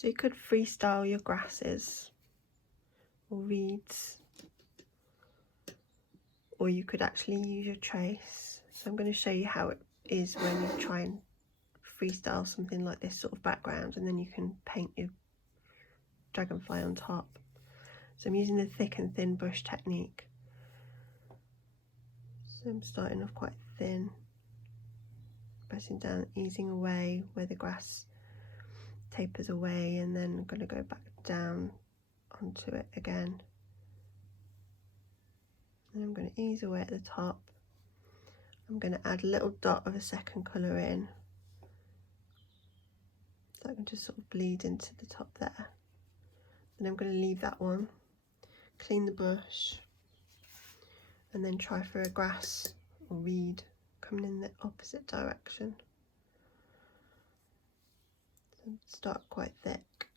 So you could freestyle your grasses or reeds, or you could actually use your trace. So I'm going to show you how it is when you try and freestyle something like this sort of background, and then you can paint your dragonfly on top. So I'm using the thick and thin brush technique. So I'm starting off quite thin, pressing down, easing away where the grass tapers away, and then I'm going to go back down onto it again. And I'm going to ease away at the top. I'm going to add a little dot of a second colour in, so I can just sort of bleed into the top there. And I'm going to leave that one, clean the brush, and then try for a grass or reed coming in the opposite direction. So start quite thick.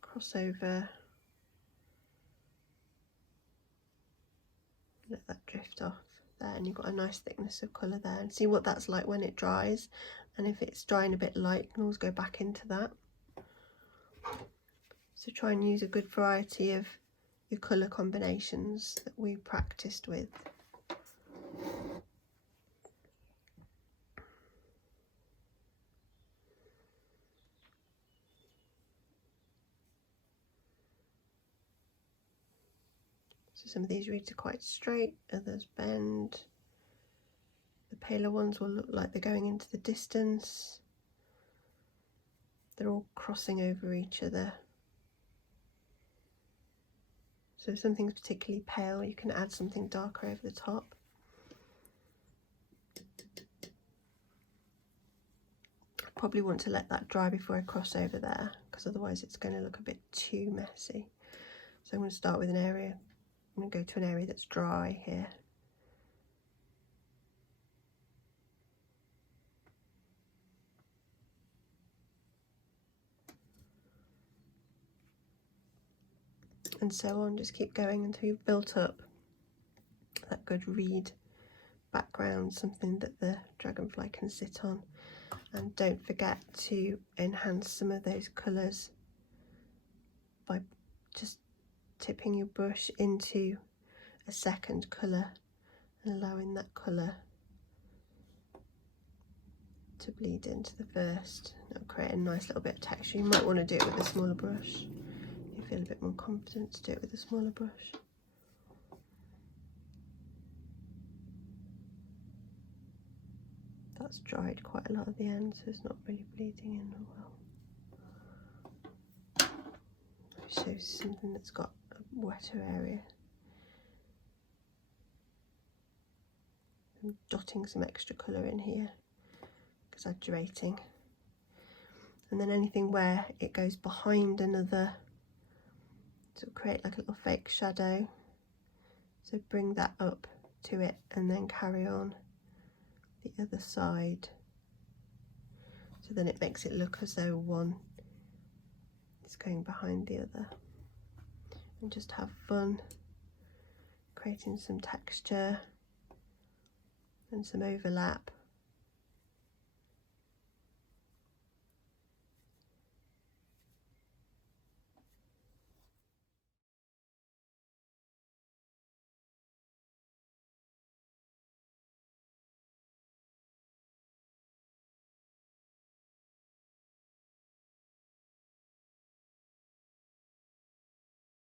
Cross over, let that drift off there, and you've got a nice thickness of colour there. And see what that's like when it dries, and if it's drying a bit light, you can always go back into that. So try and use a good variety of your colour combinations that we practiced with. So some of these reeds are quite straight, others bend. The paler ones will look like they're going into the distance. They're all crossing over each other. So if something's particularly pale, you can add something darker over the top. I probably want to let that dry before I cross over there, because otherwise it's going to look a bit too messy. So I'm going to start with an area. I'm going to go to an area that's dry here. And so on, just keep going until you've built up that good reed background, something that the dragonfly can sit on. And don't forget to enhance some of those colours by just tipping your brush into a second colour and allowing that colour to bleed into the first. It'll create a nice little bit of texture. You might want to do it with a smaller brush. You feel a bit more confident to do it with a smaller brush. That's dried quite a lot at the end, so it's not really bleeding in well. It shows something that's got a wetter area. I'm dotting some extra colour in here, exaggerating. And then anything where it goes behind another, to create like a little fake shadow. So bring that up to it and then carry on the other side. So then it makes it look as though one is going behind the other. And just have fun creating some texture and some overlap.